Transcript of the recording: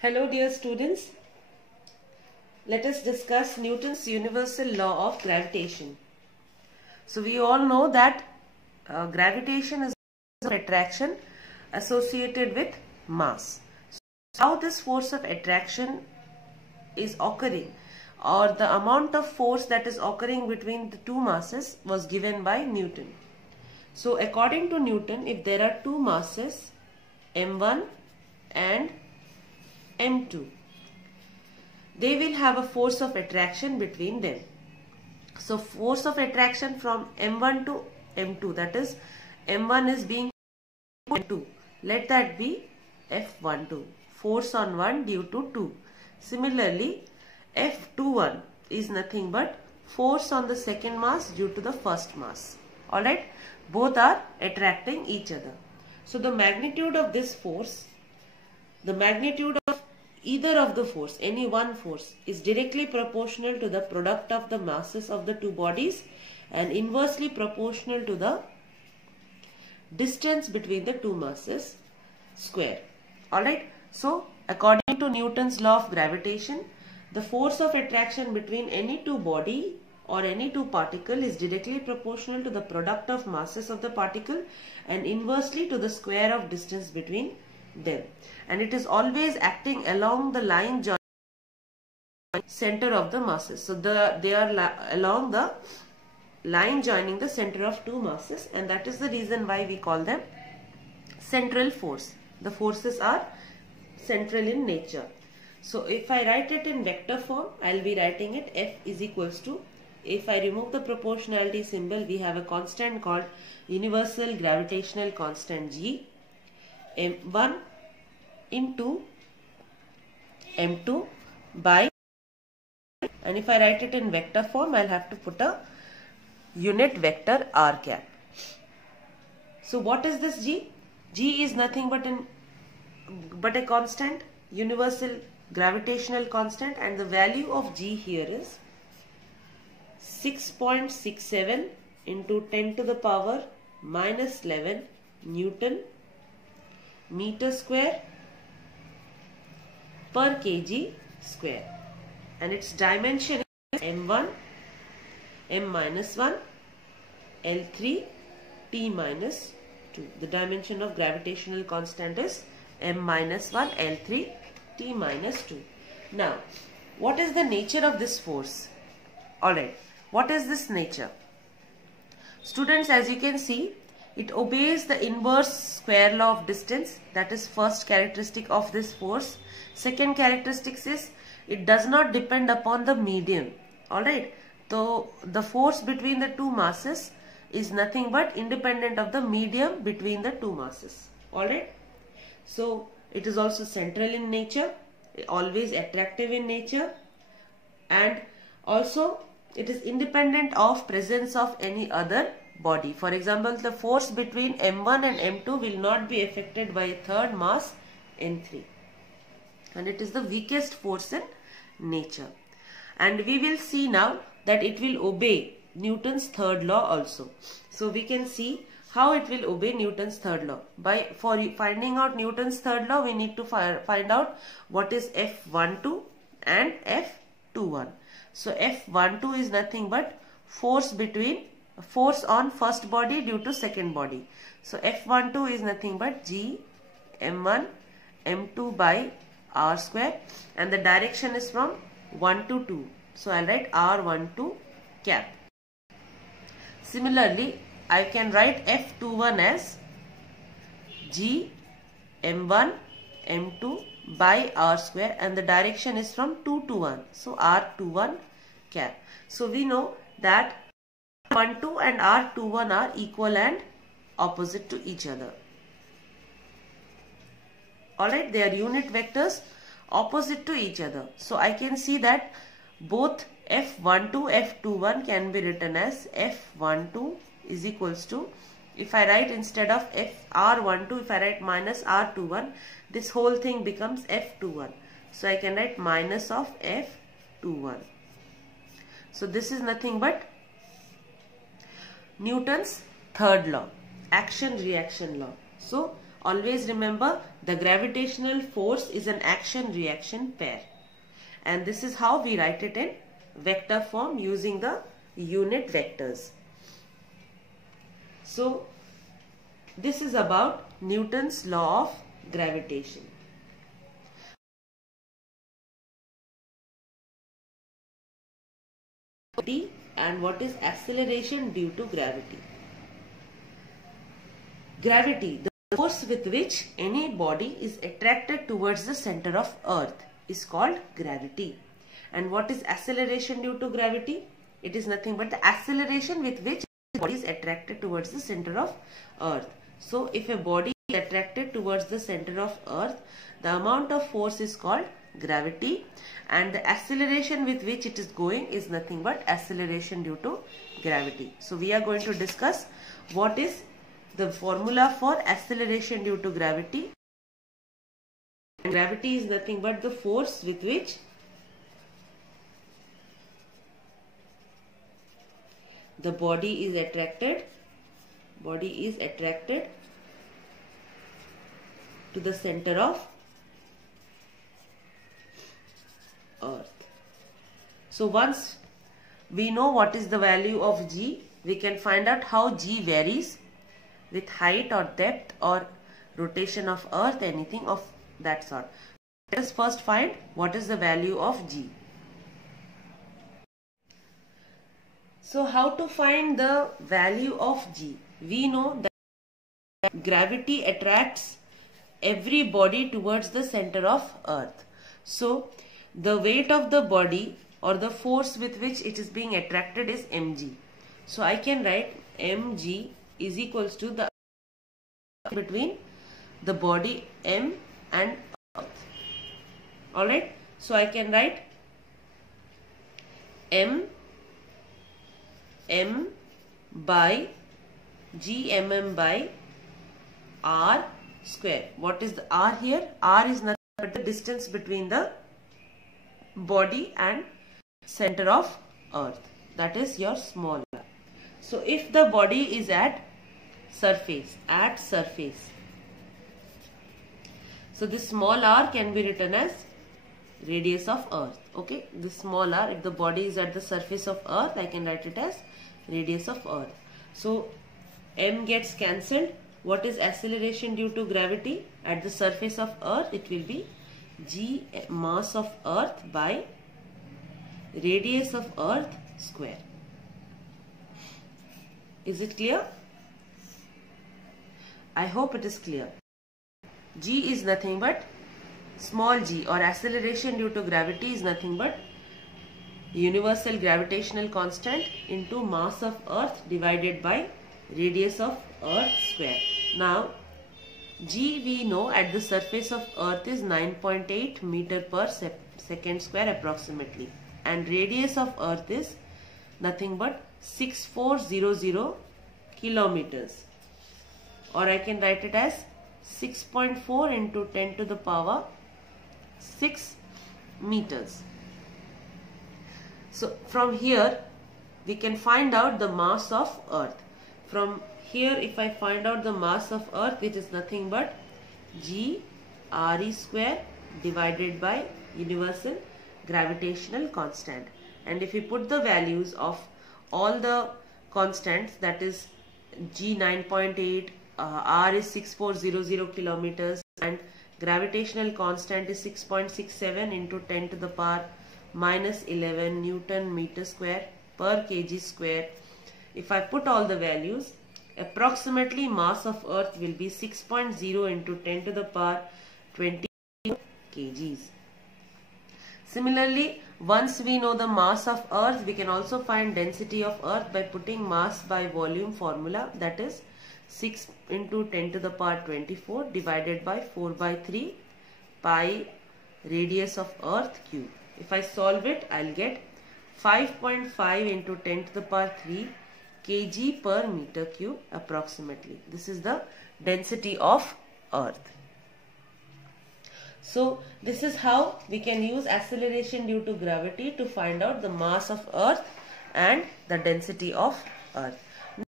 Hello dear students, let us discuss Newton's universal law of gravitation. So we all know that gravitation is attraction associated with mass. So how this force of attraction is occurring, or the amount of force that is occurring between the two masses was given by Newton. So according to Newton, if there are two masses m1 and m2, they will have a force of attraction between them. So force of attraction from m1 to m2, that is m1 is being m2, let that be F12, force on 1 due to 2. Similarly, F21 is nothing but force on the second mass due to the first mass. Alright, both are attracting each other. So the magnitude of this force, the magnitude of either of the force, any one force, is directly proportional to the product of the masses of the two bodies and inversely proportional to the distance between the two masses square. Alright, so according to Newton's law of gravitation, the force of attraction between any two body or any two particle is directly proportional to the product of masses of the particle and inversely to the square of distance between them, and it is always acting along the line joining center of the masses. So they are along the line joining the center of two masses, and that is the reason why we call them central force. The forces are central in nature. So if I write it in vector form, I will be writing it F is equals to, if I remove the proportionality symbol, we have a constant called universal gravitational constant G, m1 into m2 by, and if I write it in vector form, I'll have to put a unit vector r cap. So what is this G? G is nothing but a constant, universal gravitational constant, and the value of G here is 6.67 into 10 to the power minus 11 Newton meter square per kg square, and its dimension is m1, m minus 1, L3, T minus 2. The dimension of gravitational constant is m minus 1, L3, T minus 2. Now, what is the nature of this force? Alright, what is this nature? Students, as you can see, it obeys the inverse square law of distance. That is first characteristic of this force. Second characteristic is it does not depend upon the medium. Alright, so the force between the two masses is nothing but independent of the medium between the two masses. Alright, so it is also central in nature, always attractive in nature, and also it is independent of presence of any other body. For example, the force between m1 and m2 will not be affected by a third mass n3, and it is the weakest force in nature. And we will see now that it will obey Newton's third law also. So we can see how it will obey Newton's third law. For finding out Newton's third law, we need to find out what is F12 and F21. So F12 is nothing but force on first body due to second body. So F12 is nothing but G m1 m2 by r square, and the direction is from 1 to 2. So I'll write r12 cap. Similarly, I can write F21 as G m1 m2 by r square, and the direction is from 2 to 1. So r21 cap. So we know that r12 and r21 are equal and opposite to each other. Alright, they are unit vectors opposite to each other. So I can see that both F12, F21 can be written as F12 is equals to, if I write instead of R12, if I write minus R21, this whole thing becomes F21. So I can write minus of F21. So this is nothing but Newton's third law, action-reaction law. So always remember the gravitational force is an action-reaction pair. And this is how we write it in vector form using the unit vectors. So, this is about Newton's law of gravitation. And what is acceleration due to gravity? Gravity, the force with which any body is attracted towards the center of earth, is called gravity. And what is acceleration due to gravity? It is nothing but the acceleration with which the body is attracted towards the center of earth. So if a body is attracted towards the center of earth, the amount of force is called gravity, and the acceleration with which it is going is nothing but acceleration due to gravity. So we are going to discuss what is the formula for acceleration due to gravity. And gravity is nothing but the force with which the body is attracted to the center of earth. So once we know what is the value of g, we can find out how g varies with height or depth or rotation of earth, anything of that sort. Let us first find what is the value of g. So how to find the value of g? We know that gravity attracts every body towards the center of earth. So the weight of the body or the force with which it is being attracted is mg. So I can write mg is equals to the between the body m and earth. Alright, so I can write m by gmm by r square. What is the r here? R is nothing but the distance between the body and center of earth, that is your small r. So if the body is at surface, so this small r can be written as radius of earth. Okay, this small r, if the body is at the surface of earth, I can write it as radius of earth. So m gets cancelled. What is acceleration due to gravity at the surface of earth? It will be g mass of earth by radius of earth square. Is it clear? I hope it is clear. G is nothing but small g, or acceleration due to gravity is nothing but universal gravitational constant into mass of earth divided by radius of earth square. Now g we know at the surface of earth is 9.8 meter per second square approximately, and radius of earth is nothing but 6400 kilometers, or I can write it as 6.4 into 10 to the power 6 meters. So from here we can find out the mass of earth. From here, if I find out the mass of earth, it is nothing but g re square divided by universal gravitational constant. And if we put the values of all the constants, that is g 9.8, r is 6400 kilometers, and gravitational constant is 6.67 into 10 to the power minus 11 Newton meter square per kg square. If I put all the values, approximately mass of earth will be 6.0 into 10 to the power 20 kgs. Similarly, once we know the mass of earth, we can also find density of earth by putting mass by volume formula, that is 6 into 10 to the power 24 divided by 4 by 3 pi radius of earth cube. If I solve it, I'll get 5.5 into 10 to the power 3 kg per meter cube approximately. This is the density of earth. So this is how we can use acceleration due to gravity to find out the mass of earth and the density of earth.